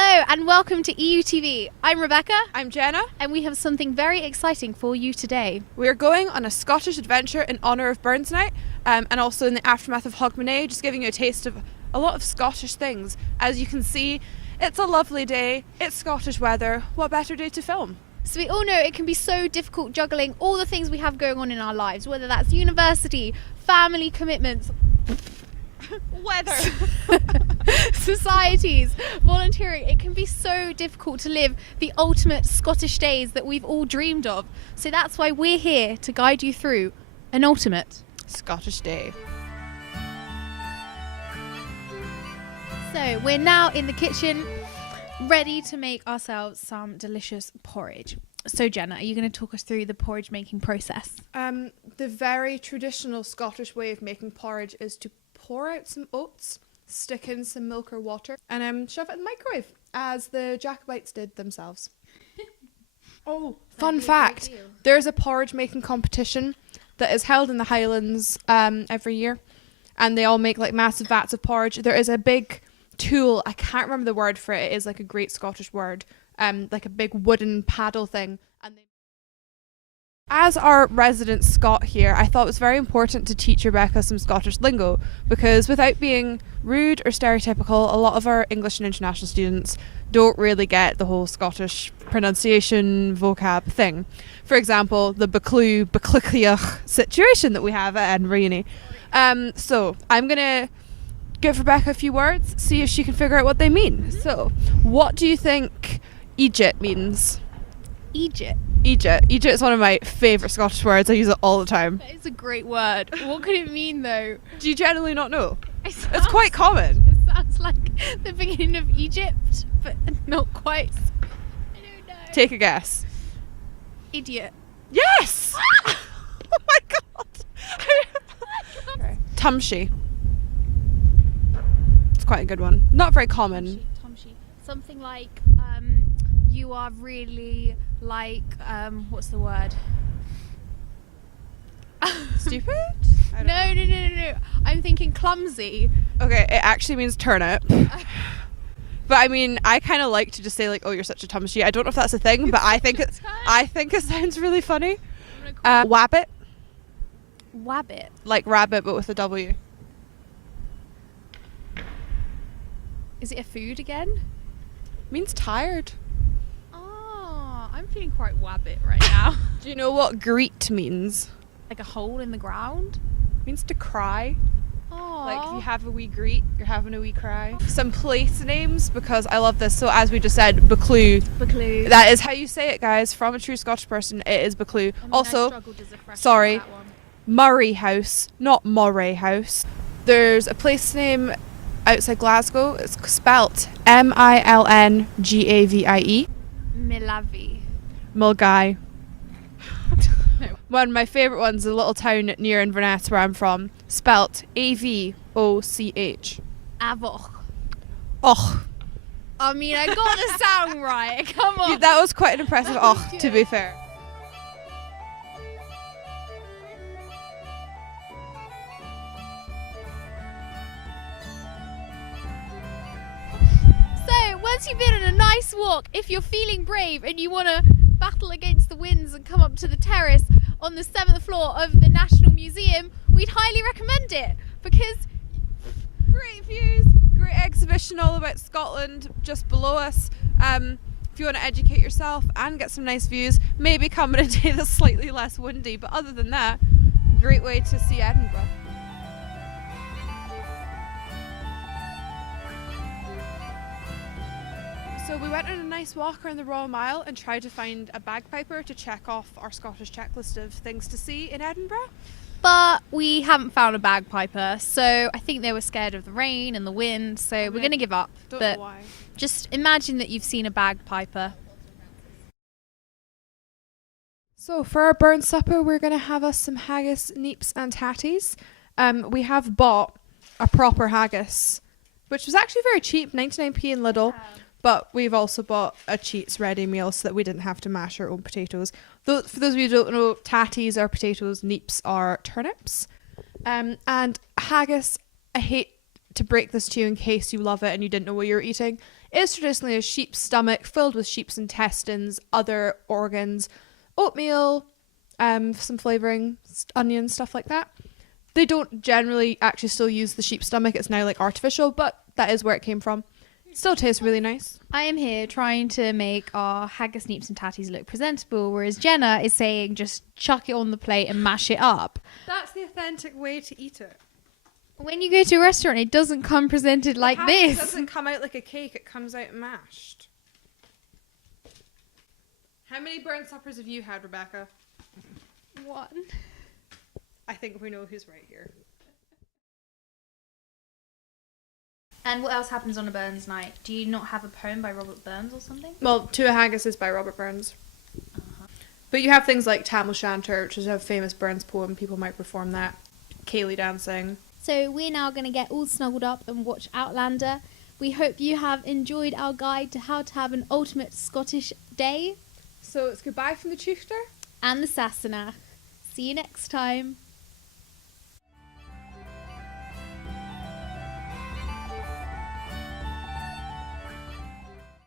Hello and welcome to EUTV. I'm Rebecca. I'm Jenna. And we have something very exciting for you today. We're going on a Scottish adventure in honour of Burns Night and also in the aftermath of Hogmanay, just giving you a taste of a lot of Scottish things. As you can see, it's a lovely day, it's Scottish weather, what better day to film? So we all know it can be so difficult juggling all the things we have going on in our lives, whether that's university, family commitments, Weather. societies, volunteering. It can be so difficult to live the ultimate Scottish days that we've all dreamed of. So that's why we're here to guide you through an ultimate Scottish day. So we're now in the kitchen, ready to make ourselves some delicious porridge. So Jenna, are you going to talk us through the porridge making process? The very traditional Scottish way of making porridge is to pour out some oats, stick in some milk or water, and shove it in the microwave, as the Jacobites did themselves. Oh, fun fact, there's a porridge making competition that is held in the Highlands every year, and they all make like massive vats of porridge. There is a big tool, I can't remember the word for it, it is like a great Scottish word, like a big wooden paddle thing. And as our resident Scot here, I thought it was very important to teach Rebecca some Scottish lingo, because without being rude or stereotypical, a lot of our English and international students don't really get the whole Scottish pronunciation vocab thing. For example, the Buccleuch, Buccleuch situation that we have at Edinburgh Uni. So I'm going to give Rebecca a few words, see if she can figure out what they mean. So, what do you think Egypt means? Egypt. Egypt is one of my favourite Scottish words. I use it all the time. That is a great word. What could it mean though? Do you generally not know? It's quite common. It sounds like the beginning of Egypt, but not quite. I don't know. Take a guess. Idiot. Yes! Oh my god! Okay. Tumshi. It's quite a good one. Not very common. Tumshi. Something like you are really like what's the word? Stupid? No. I'm thinking clumsy. Okay, it actually means turnip. But I mean, I kind of like to just say like, "Oh, you're such a tumshi." I don't know if that's a thing, but I think it sounds really funny. WABBIT. WABBIT. Like rabbit, but with a W. Is it a food again? Means tired. Oh, I'm feeling quite WABBIT right now. Do you know what greet means? Like a hole in the ground? Means to cry. Oh. Like if you have a wee greet, you're having a wee cry. Some place names, because I love this. So as we just said, Buccleuch. Buccleuch. That is how you say it, guys. From a true Scottish person, it is Buccleuch. Also, sorry, Murray House, not Moray House. There's a place name outside Glasgow. It's spelt MILNGAVIE. MILNGAVIE. Milngavie. No. One of my favourite ones, a little town near Inverness where I'm from, spelt AVOCH. AVOCH. Och. I mean, I got the sound right. Come on. That was quite an impressive och, to be fair. So, once you've been on a nice walk, if you're feeling brave and you want to battle against the winds and come up to the terrace on the 7th floor of the National Museum, we'd highly recommend it because Great views, great exhibition all about Scotland just below us. If you want to educate yourself and get some nice views, maybe come on a day that's slightly less windy, but other than that, great way to see Edinburgh. So we went on a nice walk around the Royal Mile and tried to find a bagpiper to check off our Scottish checklist of things to see in Edinburgh. but we haven't found a bagpiper, so I think they were scared of the rain and the wind, so we're going to give up. Don't But know why. just imagine that you've seen a bagpiper. So for our burn supper, we're going to have us some haggis, neeps and tatties. We have bought a proper haggis, which was actually very cheap, 99p in Lidl. But we've also bought a Cheats ready meal so that we didn't have to mash our own potatoes. For those of you who don't know, tatties are potatoes, neeps are turnips. And haggis, I hate to break this to you in case you love it and you didn't know what you were eating. is traditionally a sheep's stomach filled with sheep's intestines, other organs, oatmeal, some flavouring, onions, stuff like that. They don't generally actually still use the sheep's stomach. It's now like artificial, but that is where it came from. Still tastes really nice. I am here trying to make our haggis, neeps and tatties look presentable, whereas Jenna is saying just chuck it on the plate and mash it up. That's the authentic way to eat it. When you go to a restaurant, it doesn't come presented like this. It doesn't come out like a cake, it comes out mashed. How many burnt suppers have you had, Rebecca? One. I think we know who's right here. And what else happens on a Burns night? Do you not have a poem by Robert Burns or something? Well, To a Haggis is by Robert Burns. But you have things like Tam O'Shanter, which is a famous Burns poem. People might perform that. Ceilidh dancing. So we're now going to get all snuggled up and watch Outlander. We hope you have enjoyed our guide to how to have an ultimate Scottish day. So it's goodbye from the Tutor and the Sassenach. See you next time.